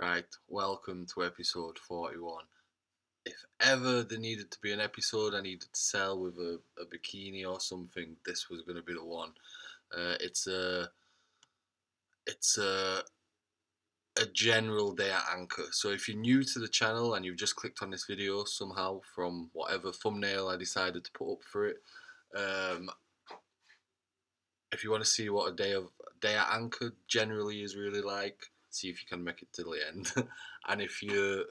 Right, welcome to episode 41. If ever there needed to be an episode I needed to sell with a bikini or something, this was going to be the one. Uh, it's a it's a general day at anchor. So if you're new to the channel and you've just clicked on this video somehow from whatever thumbnail I decided to put up for it, um, if you want to see what a day at anchor generally is really like, see if you can make it to the end. And if you've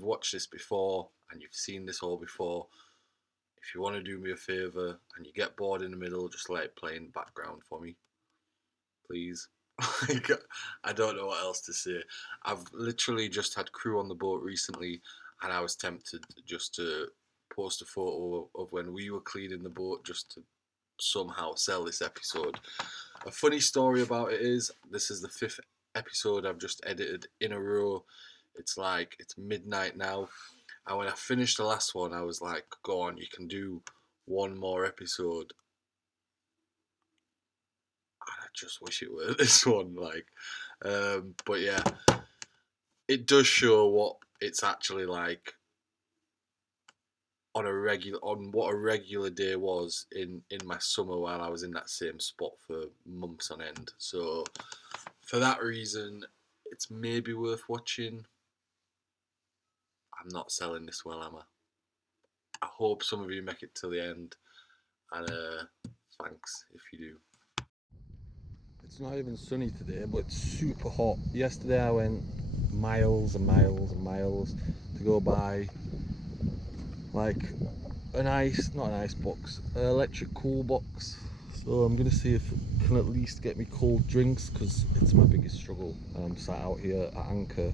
watched this before and you've seen this all before, if you want to do me a favour and you get bored in the middle, just let it play in the background for me, please. I don't know what else to say. I've literally just had crew on the boat recently, and I was tempted just to post a photo of when we were cleaning the boat just to somehow sell this episode. A funny story about it is this is the fifth episode I've just edited in a row. It's midnight now, and when I finished the last one, I was like, "Go on, you can do one more episode." And I just wish it were this one, but yeah, it does show what it's actually like on what a regular day was in my summer while I was in that same spot for months on end. So for that reason, it's maybe worth watching. I'm not selling this well, am I? I hope some of you make it till the end, and thanks if you do. It's not even sunny today, but it's super hot. Yesterday I went miles and miles and miles to go buy like not an ice box, an electric cool box. So I'm gonna see if it can at least get me cold drinks, because it's my biggest struggle. I'm sat out here at anchor.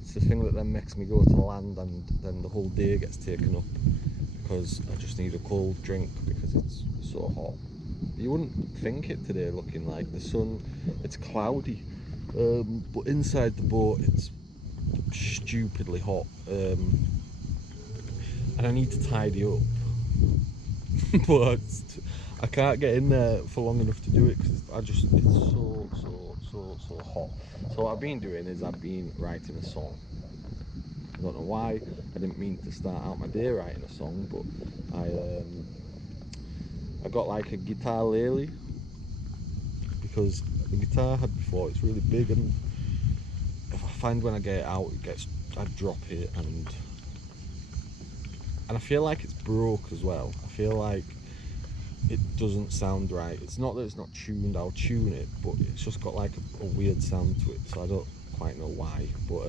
It's the thing that then makes me go to land, and then the whole day gets taken up because I just need a cold drink because it's so hot. You wouldn't think it today, looking like the sun, it's cloudy, but inside the boat it's stupidly hot, and I need to tidy up. But I can't get in there for long enough to do it because it's so hot. So what I've been doing is I've been writing a song. I don't know why. I didn't mean to start out my day writing a song, but I got like a guitar lately, because the guitar I had before, it's really big, and if I find when I get it out I drop it, and I feel like it's broke as well. I feel like it doesn't sound right. It's not that it's not tuned, I'll tune it, but it's just got like a weird sound to it, so I don't quite know why. But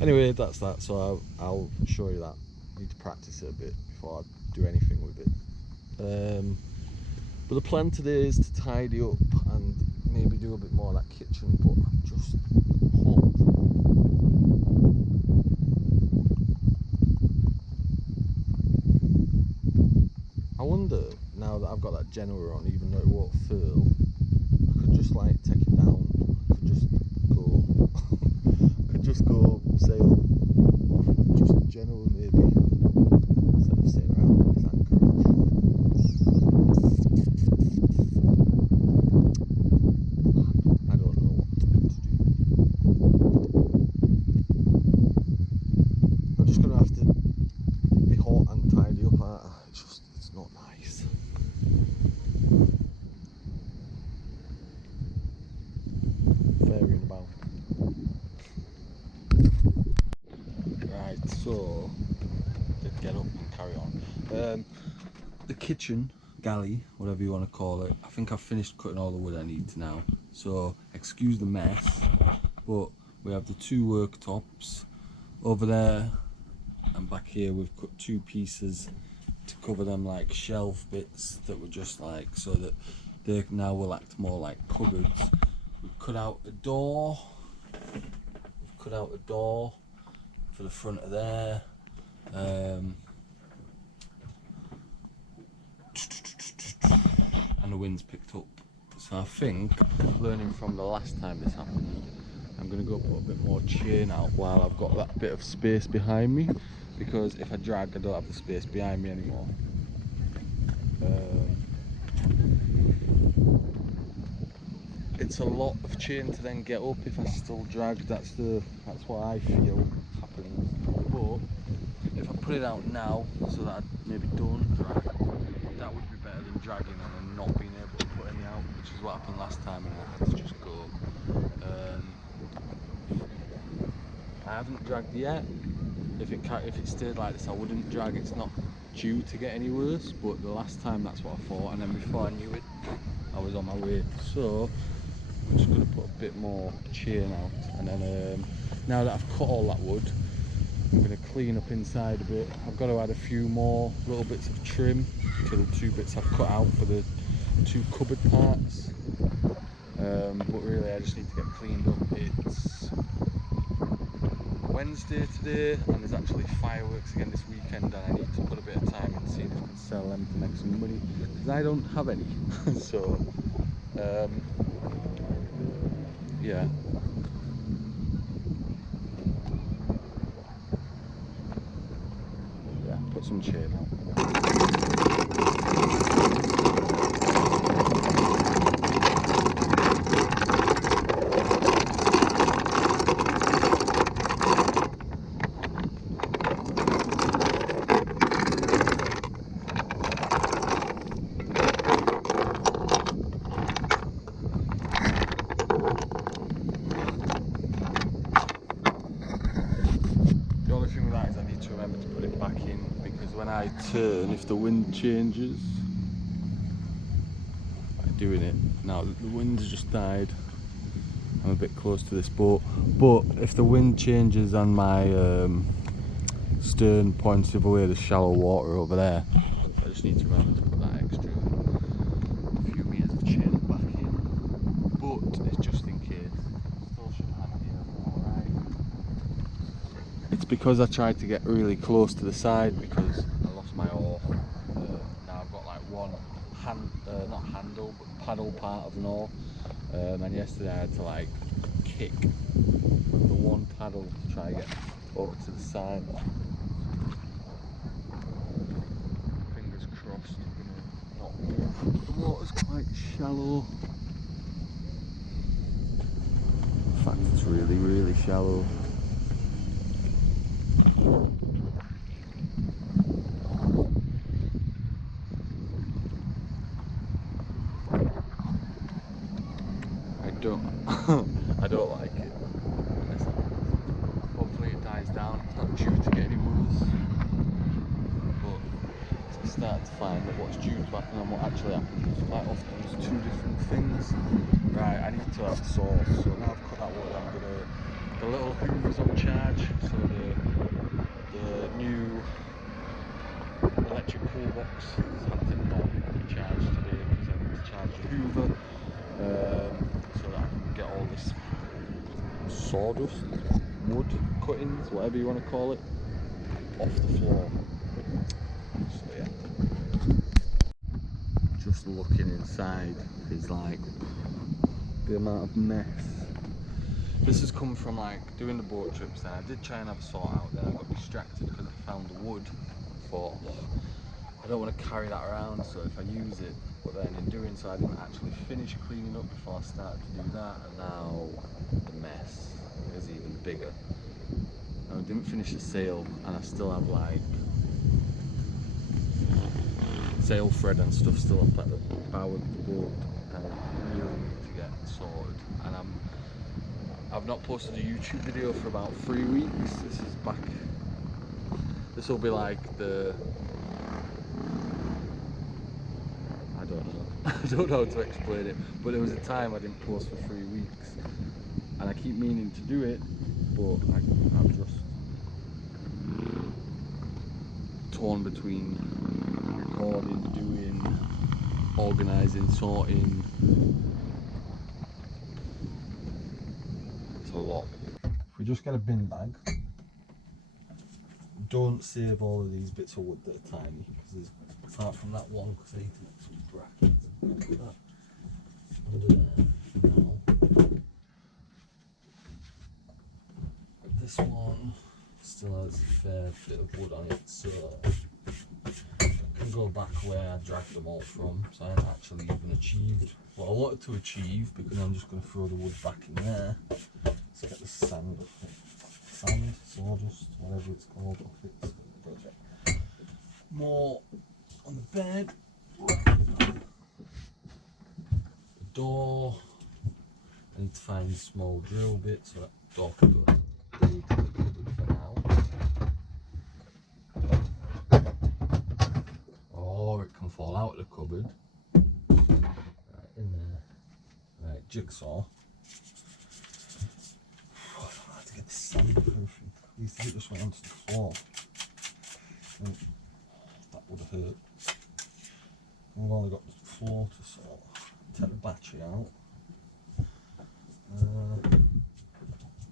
anyway, that's that. So I'll show you that. I need to practice it a bit before I do anything with it. But the plan today is to tidy up and maybe do a bit more of that kitchen, but I'm just hot. I wonder, now that I've got that generator on, even though it won't furl, I could just like take it down. I could just go could just go sail off just the general maybe, instead of sitting around in this anchorage. I don't know what to do. I'm just gonna have to be hot and tidy up. It's not nice. Ferrying about. Right, so let's get up and carry on. The kitchen, galley, whatever you want to call it, I think I've finished cutting all the wood I need to now. So excuse the mess, but we have the two worktops over there, and back here we've cut two pieces to cover them like shelf bits that were just like, so that they now will act more like cupboards. We've cut out a door. For the front of there. And the wind's picked up. So I think, learning from the last time this happened, I'm going to go put a bit more chain out while I've got that bit of space behind me, because if I drag, I don't have the space behind me anymore. it's a lot of chain to then get up if I still drag. That's what I feel happens. But if I put it out now so that I maybe don't drag, that would be better than dragging and then not being able to put any out, which is what happened last time, and I had to just go. I haven't dragged yet. If it stayed like this, I wouldn't drag. It's not due to get any worse, but the last time that's what I thought, and then before I knew it, I was on my way. So I'm just going to put a bit more chain out, and then now that I've cut all that wood, I'm going to clean up inside a bit. I've got to add a few more little bits of trim to the 2 bits I've cut out for the 2 cupboard parts. But really I just need to get cleaned up. It's Wednesday today, and there's actually fireworks again this weekend, and I need to put a bit of time in seeing if I can sell them to make some money, because I don't have any. So yeah, put some chain out. The only thing with that is I need to remember to put it back in, because when I turn, if the wind changes, by doing it, now the wind's just died, I'm a bit close to this boat, but if the wind changes and my stern points the other way, there's shallow water over there, I just need to remember to put that extra few meters of chain back in, but it's just in case. Still should have here, alright. It's because I tried to get really close to the side because I lost my oar. Now I've got like one not handle, but paddle part of an oar. And yesterday I had to like kick with the one paddle to try and get over to the side. Fingers crossed, not move. The water's quite shallow. In fact, it's really, really shallow. I don't like it. Hopefully it dies down. It's not due to get any worse. But I'm starting to find that what's due to happen and what actually happens quite often is 2 different things. Right, I need to have a sauce. So now I've cut that wood, I'm gonna. The little Hoover's on charge. So the new electric pool box is having to charge today because I need to charge the Hoover. So that I can get all this sawdust, wood cuttings, whatever you want to call it, off the floor. So yeah, just looking inside is like the amount of mess. This has come from like doing the boat trips, and I did try and have a sort out, then I got distracted because I found the wood. I thought, I don't want to carry that around, so if I use it, but then in doing so I didn't actually finish cleaning up before I started to do that, and now the mess is even bigger. I didn't finish the sail, and I still have like sail thread and stuff still up at the bow of the boat, and I really need to get sorted. And I've not posted a YouTube video for about 3 weeks. This will be like the, I don't know. I don't know how to explain it, but there was a time I didn't post for 3 weeks, and I keep meaning to do it, but I'm just torn between recording, doing, organising, sorting. It's a lot. If we just get a bin bag, don't save all of these bits of wood that are tiny, because there's, apart from that one, because I need to make some brackets. Look at that. Under there now. This one still has a fair bit of wood on it, so can go back where I dragged them all from, so I haven't actually even achieved what I wanted to achieve, because I'm just going to throw the wood back in there. Let's get the sand off it. Sand, sawdust, whatever it's called, off it. Project. More on the bed. The door. I need to find a small drill bit so that door can go into the cupboard for now. Or it can fall out of the cupboard. Right in there. Right, jigsaw. I don't know how to get this soundproofing. At least if it just went onto the floor. Oh, that would have hurt. We've only got the floor to saw. Take the battery out.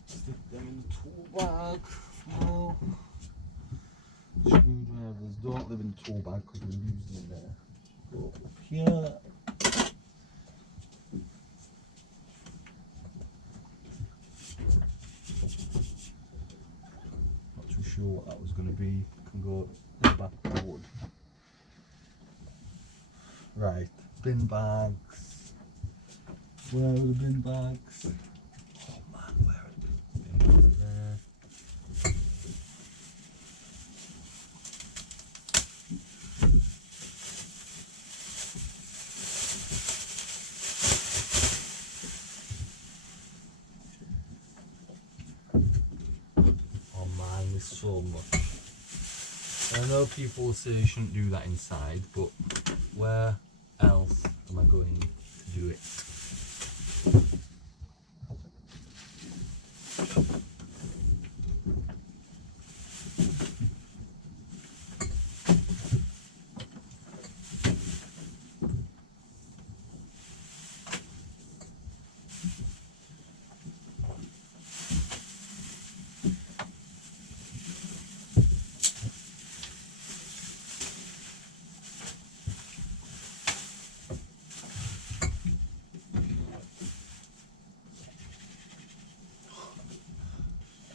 Stick them in the tool bag for now. Screwdrivers don't live in the tool bag because we're using them there. Go up here. Not too sure what that was going to be. Can go in the back of the wood. Right, bin bags. Where are the bin bags? Oh man, where are the bin bags? There. Oh man, there's so much. I know people say you shouldn't do that inside, but where else am I going to do it?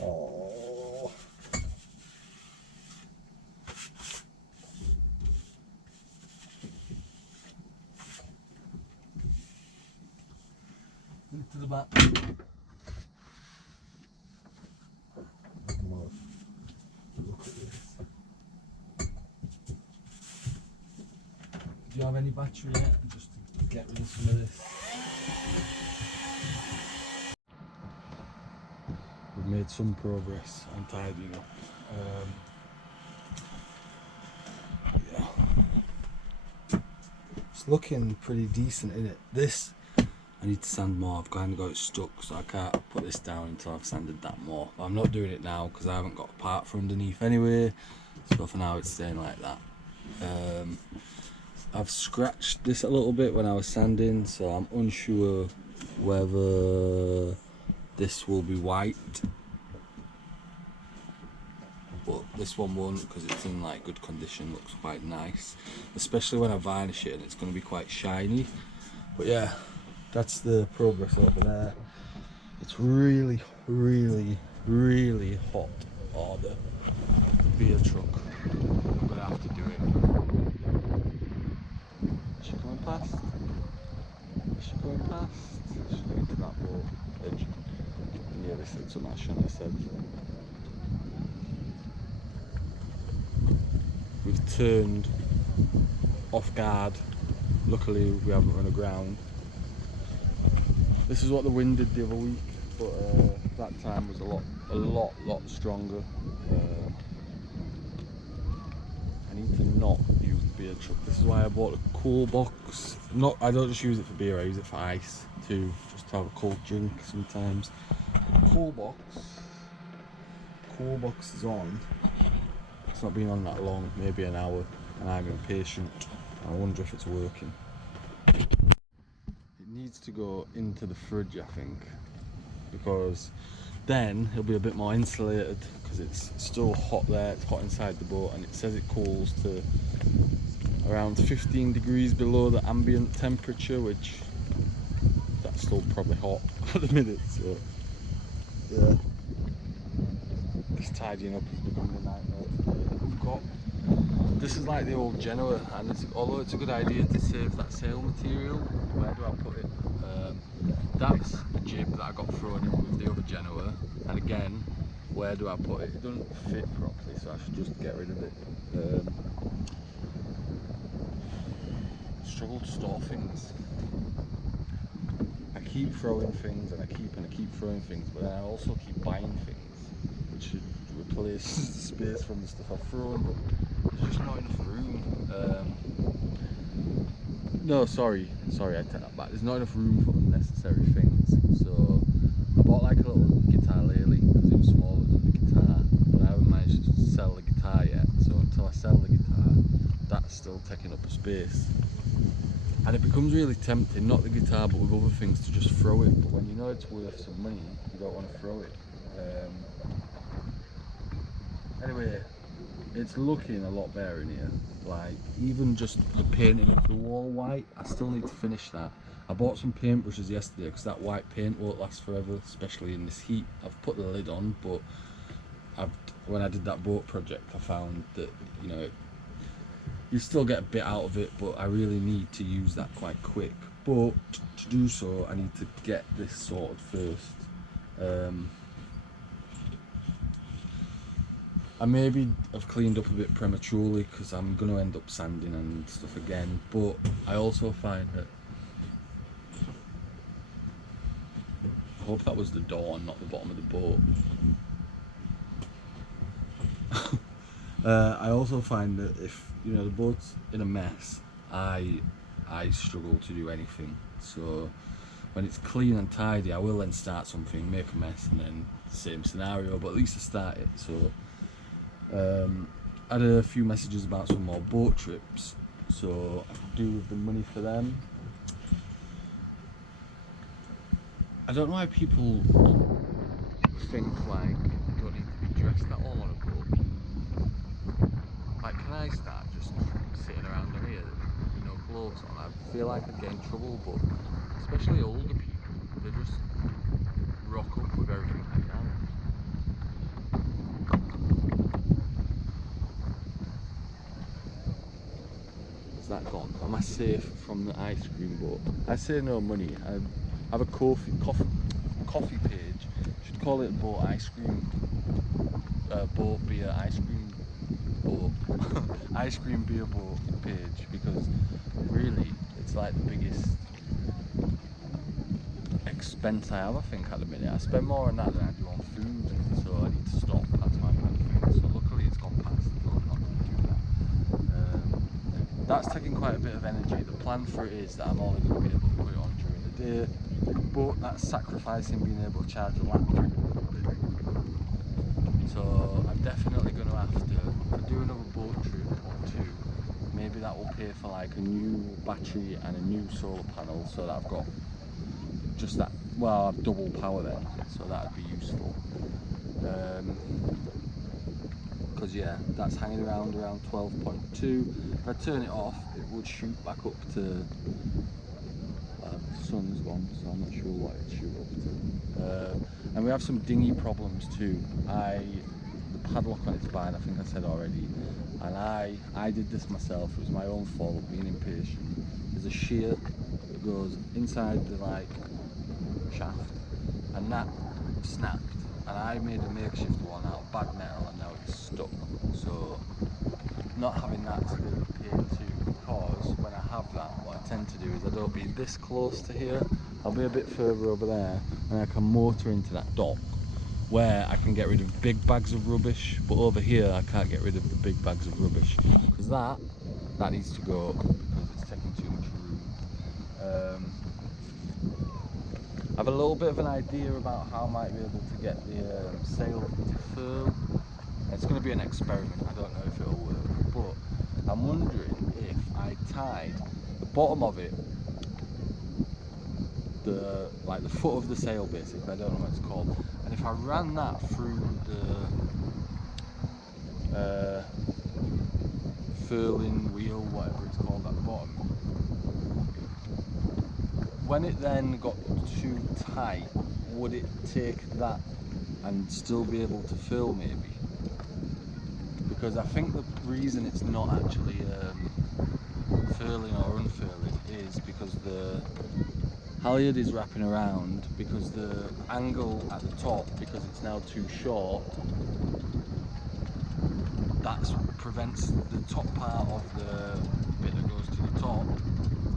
Oh. Into the back. Look at this. Do you have any battery yet? Just to get rid of some of this. We've made some progress on tidying up. Yeah. It's looking pretty decent, isn't it? This, I need to sand more. I've kind of got it stuck, so I can't put this down until I've sanded that more. But I'm not doing it now because I haven't got a part for underneath anyway. So for now it's staying like that. I've scratched this a little bit when I was sanding, so I'm unsure whether this will be white, but this one won't because it's in like good condition. Looks quite nice, especially when I varnish it, and it's going to be quite shiny. But yeah, that's the progress over there. It's really hot. Oh, the beer truck. I'm gonna have to do it. Is she coming past? Is she going past? She's going to that boat edge. Yeah, they said something I shouldn't have said. We've turned off guard. Luckily we haven't run aground. This is what the wind did the other week, but that time was a lot stronger. I need to not use the beer truck. This is why I bought a cool box. I don't just use it for beer, I use it for ice too, just to have a cold drink sometimes. Cool box is on. It's not been on that long, maybe an hour, and I'm impatient. I wonder if it's working. It needs to go into the fridge, I think, because then it'll be a bit more insulated, because it's still hot there, it's hot inside the boat, and it says it cools to around 15 degrees below the ambient temperature, which that's still probably hot at the minute, so yeah. This tidying up has become a nightmare today. We've got the this is like the old Genoa, and although it's a good idea to save that sail material, where do I put it? That's a jib that I got thrown in with the other Genoa, and again, where do I put it? It doesn't fit properly, so I should just get rid of it. Struggle to store things. I keep throwing things, and I keep throwing things, but then I also keep buying things, which should replace the space from the stuff I've thrown, but there's just not enough room. No, sorry, I take that back. There's not enough room for unnecessary things. So I bought like a little guitar lately because it was smaller than the guitar, but I haven't managed to sell the guitar yet. So until I sell the guitar, that's still taking up space. And it becomes really tempting, not the guitar but with other things, to just throw it. But when you know it's worth some money, you don't want to throw it. Anyway, it's looking a lot better in here. Like, even just the painting of the wall white, I still need to finish that. I bought some paintbrushes yesterday because that white paint won't last forever, especially in this heat. I've put the lid on, but when I did that boat project, I found that, you know, you still get a bit out of it, but I really need to use that quite quick. But to do so, I need to get this sorted first. I maybe have cleaned up a bit prematurely because I'm going to end up sanding and stuff again, but I also find that, I hope that was the door and not the bottom of the boat. I also find that if, you know, the boat's in a mess, I struggle to do anything. So when it's clean and tidy, I will then start something, make a mess, and then same scenario, but at least I start it. So I had a few messages about some more boat trips, so I could do with the money for them. I don't know why people think like you don't need to be dressed at all on a boat. Like, can I start just sitting around on here with no clothes on? I feel like I'd get in trouble, but especially older people, they just rock up with everything hanging out. That gone? Am I safe from the ice cream boat? I say no money. I have a coffee page. Should call it a boat ice cream. Boat beer ice cream boat. Ice cream beer boat page, because really it's like the biggest expense I have, I think, at the minute. I spend more on that than I do on food, so I need to stop. That's my kind of thing. So luckily it's gone past, so I'm not going to do that. That's taking quite a bit of energy. The plan for it is that I'm only going to be able to put it on during the day, but that's sacrificing being able to charge a laptop a little bit. So I'm definitely going to have to, if I do another boat trip or two, maybe that will pay for like a new battery and a new solar panel, so that I've got just that, well, I've double power then, so that would be useful. Because yeah, that's hanging around 12.2. If I turn it off, it would shoot back up to, the sun's gone, so I'm not sure what it shoot up to. And we have some dinghy problems too. The padlock on it's fine, I think I said already, and I did this myself. It was my own fault, being impatient. There's a shear that goes inside the like shaft, and that snapped, and I made a makeshift one out of bad metal, and now it's stuck. So not having that's a bit of a pain too, because when I have that, what I tend to do is I don't be this close to here, I'll be a bit further over there, and I can motor into that dock where I can get rid of big bags of rubbish, but over here I can't get rid of the big bags of rubbish, because that needs to go because it's taking too much room. I have a little bit of an idea about how I might be able to get the sail to furl. It's going to be an experiment, I don't know if it'll work, but I'm wondering if I tied the bottom of it, the foot of the sail basically, I don't know what it's called, and if I ran that through the furling wheel, whatever it's called at the bottom, when it then got too tight, would it take that and still be able to furl maybe? because I think the reason it's not actually furling or unfurling is because the halyard is wrapping around, because the angle at the top, because it's now too short, that prevents the top part of the bit that goes to the top,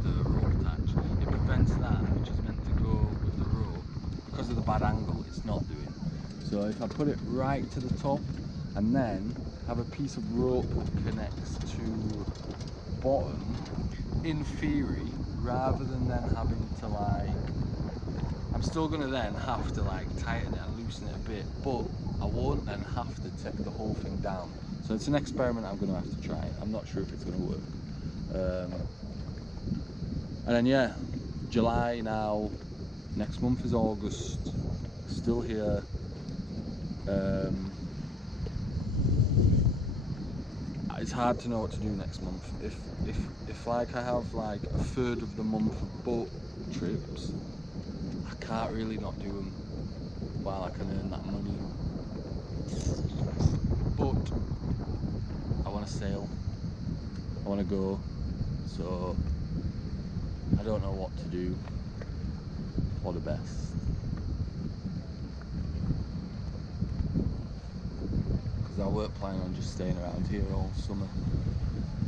the rope attach, it prevents that, which is meant to go with the rope. Because of the bad angle, it's not doing. So if I put it right to the top and then have a piece of rope that connects to bottom, in theory, rather than then having to I'm still gonna then have to tighten it and loosen it a bit, but I won't then have to take the whole thing down. So it's an experiment I'm gonna have to try. I'm not sure if it's gonna work. And then yeah, July now, next month is August, still here. It's hard to know what to do next month. If I have a third of the month of boat trips, I can't really not do them while I can earn that money. But I want to sail, I want to go, so I don't know what to do for the best. Because I weren't planning on just staying around here all summer.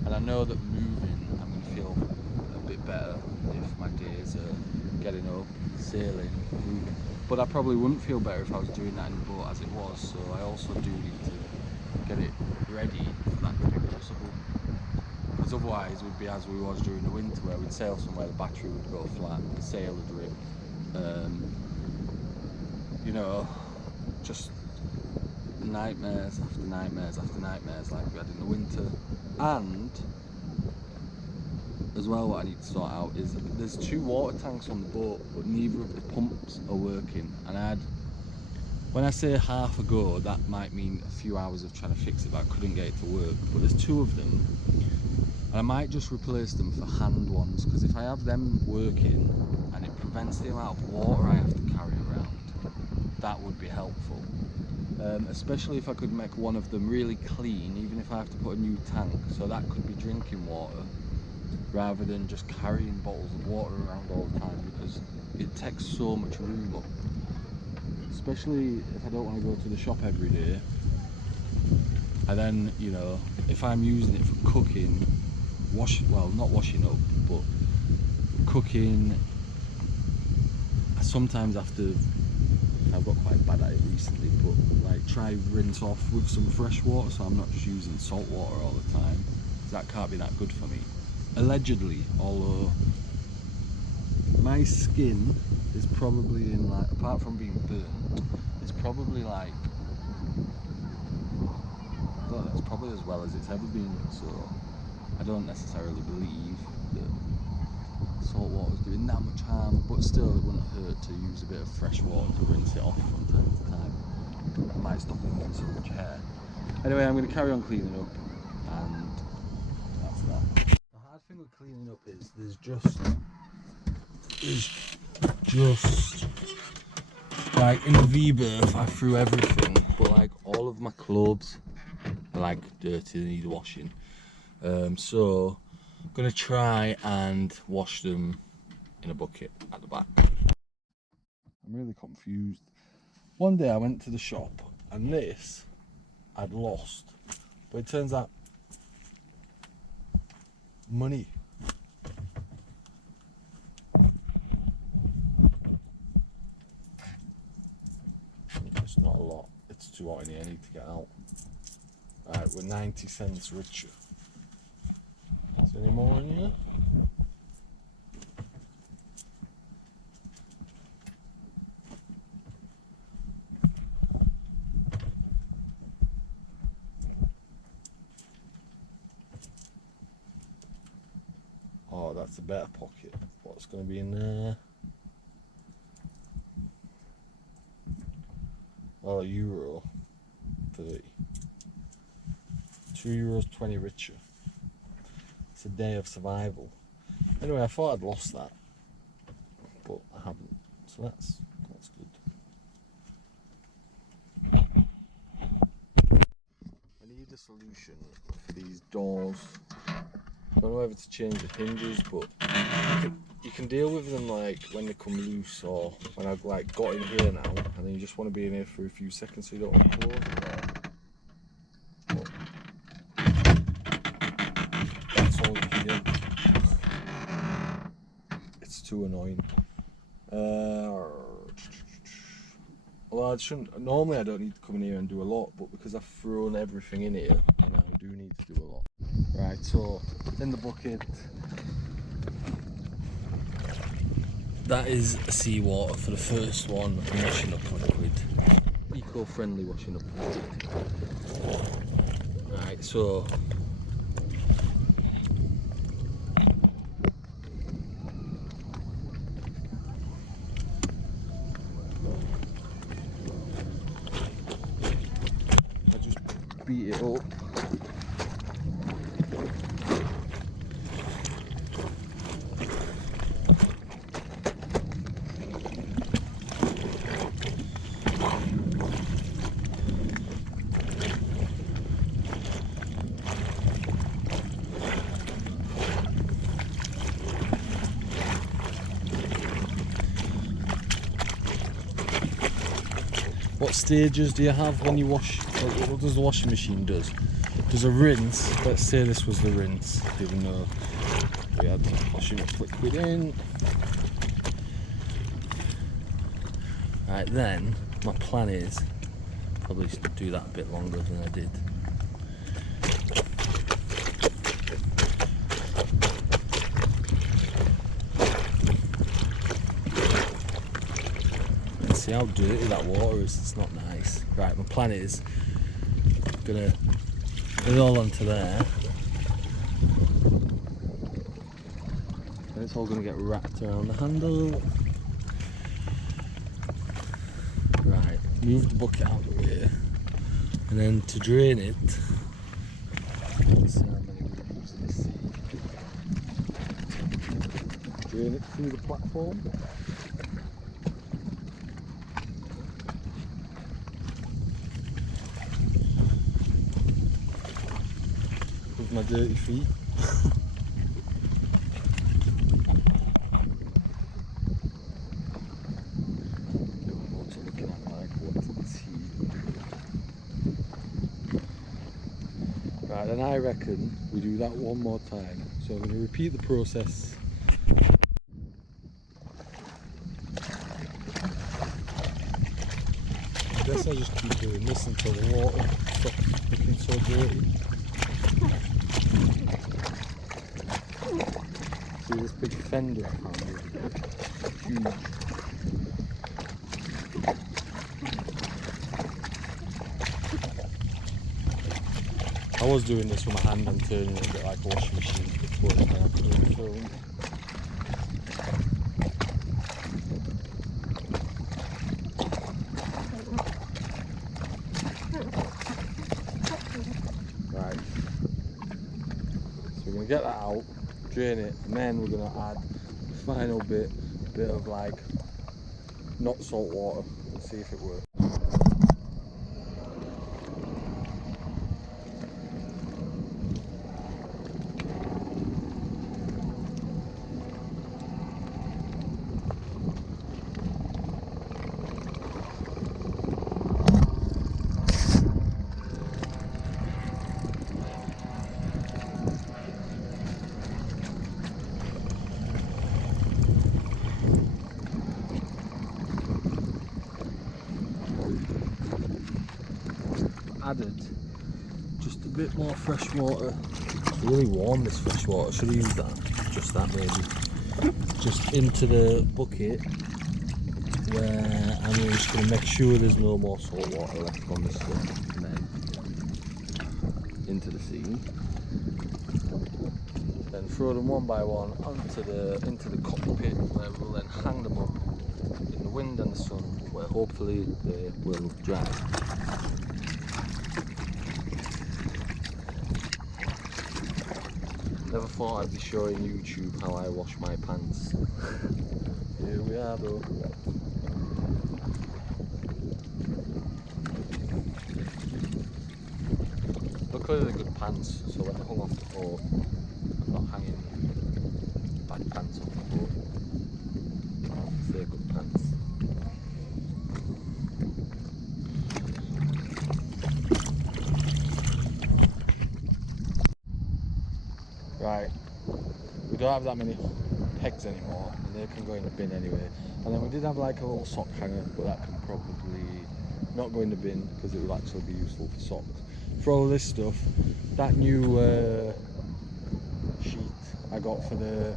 And I know that moving, I'm going to feel a bit better if my days are getting up, sailing, moving. But I probably wouldn't feel better if I was doing that in the boat as it was, so I also do need to get it ready for that to be possible. Because otherwise it would be as we was during the winter, where we'd sail somewhere, the battery would go flat, the sail would rip. You know, just nightmares after nightmares after nightmares like we had in the winter. And as well, what I need to sort out is there's 2 water tanks on the boat, but neither of the pumps are working. And when I say half a go, that might mean a few hours of trying to fix it, but I couldn't get it to work. But there's 2 of them, and I might just replace them for hand ones, because if I have them working and it prevents the amount of water I have to carry around, that would be helpful. Especially if I could make one of them really clean, even if I have to put a new tank, so that could be drinking water rather than just carrying bottles of water around all the time, because it takes so much room up, especially if I don't want to go to the shop every day. And then, you know, if I'm using it for cooking, not washing up, but cooking, I sometimes have to, I've got quite bad at it recently, but try rinse off with some fresh water, so I'm not just using salt water all the time, because that can't be that good for me. Allegedly, although my skin is probably in apart from being burnt, it's probably I don't know, it's probably as well as it's ever been, so I don't necessarily believe that salt water is doing that much harm, but still it wouldn't hurt to use a bit of fresh water to rinse it off from time to time. I might stop losing so much hair. Anyway, I'm going to carry on cleaning up, and that's that. The hard thing with cleaning up is there's just in the V-berth I threw everything, but all of my clothes are dirty, they need washing. So I'm gonna try and wash them in a bucket at the back. I'm really confused. One day I went to the shop and this I'd lost, but it turns out money. It's not a lot, it's too hot in here, I need to get out. Right, we're 90 cents richer. Is there any more in here? Oh, that's a better pocket. What's going to be in there? Well, €1.30. €2.20 richer. It's a day of survival. Anyway, I thought I'd lost that, but I haven't. So that's good. I need a solution for these doors. I don't know whether to change the hinges, but you can deal with them like when they come loose, or when I've like got in here now, and then you just want to be in here for a few seconds so you don't want to close it. That's all here. It's too annoying. Well, I shouldn't. Normally, I don't need to come in here and do a lot, but because I've thrown everything in here, I now do need to do a lot. Right, so in the bucket, that is seawater for the first one. I'm washing up liquid, eco-friendly washing up liquid. Right, so I just beat it up. What stages do you have when you wash? What does the washing machine do? Does a rinse. Let's say this was the rinse, even though we had washing up liquid in. Right, then my plan is probably do that a bit longer than I did. See how dirty that water is, it's not nice. Right, my plan is gonna put it all onto there, and it's all gonna get wrapped around the handle. Right, move the bucket out of the way, and then to drain it, let's see how many we use this seed. Drain it through the platform. My dirty feet. What's it looking at like? What is he? Right, and I reckon we do that one more time. So I'm going to repeat the process. I guess I'll just keep doing this until the water stops looking so dirty. See this big fender I found here? Huge. I was doing this with my hand and turning it a bit like a washing machine, but I couldn't film. Right. So we're going to get that out, drain it, and then we're going to add the final bit of like not salt water and see if it works. Added just a bit more fresh water. It's really warm, this fresh water. Should have used that, just that maybe. Just into the bucket, where I'm just going to make sure there's no more salt water left on this stuff, and then into the sea. Then throw them one by one into the cockpit, where we'll then hang them up in the wind and the sun, where hopefully they will dry. Never thought I'd be showing YouTube how I wash my pants. Here we are though. Luckily the pants, so when I hung off the boat, I'm not hanging bad pants off the boat. They're good pants. Right, we don't have that many pegs anymore, and they can go in the bin anyway. And then we did have like a little sock hanger, but that can probably not go in the bin because it will actually be useful for socks. For all this stuff, that new sheet I got for the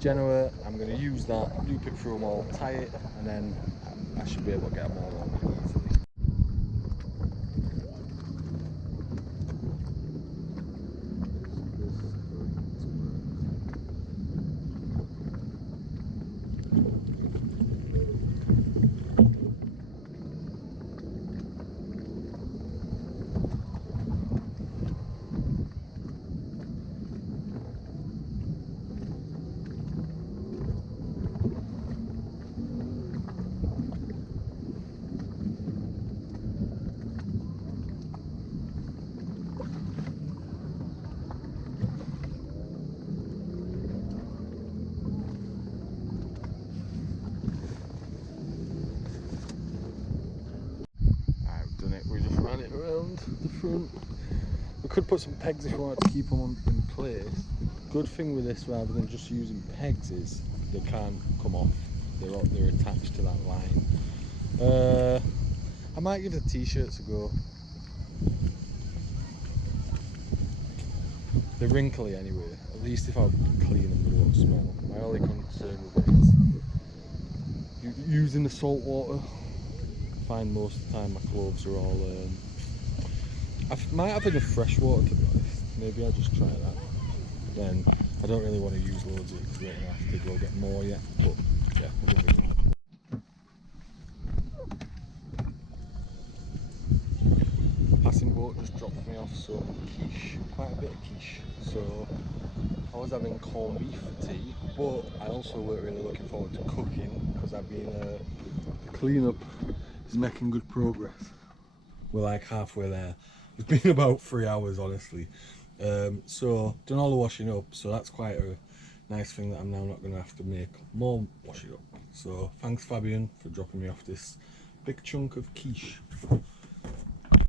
Genoa, I'm going to use that, loop it through them all, tie it, and then I should be able to get them all on easily. I've done it, we just ran it around the front. We could put some pegs if we wanted to keep them in place. Good thing with this, rather than just using pegs, is they can't come off. They're attached to that line. I might give the t-shirts a go. They're wrinkly anyway. At least if I clean them, they won't smell. My only concern with it is using the salt water. I find most of the time my clothes are all. I might have enough fresh water, to be honest. Maybe I'll just try that. Then I don't really want to use loads of it because we don't have to go get more yet. But yeah, we'll give it a go. Passing boat just dropped me off some quiche, quite a bit of quiche. So I was having corned beef for tea, but I also weren't really looking forward to cooking because I've been the cleanup is making good progress. We're like halfway there. It's been about 3 hours, honestly. So done all the washing up, so that's quite a nice thing that I'm now not going to have to make more washing up. So thanks Fabian for dropping me off this big chunk of quiche.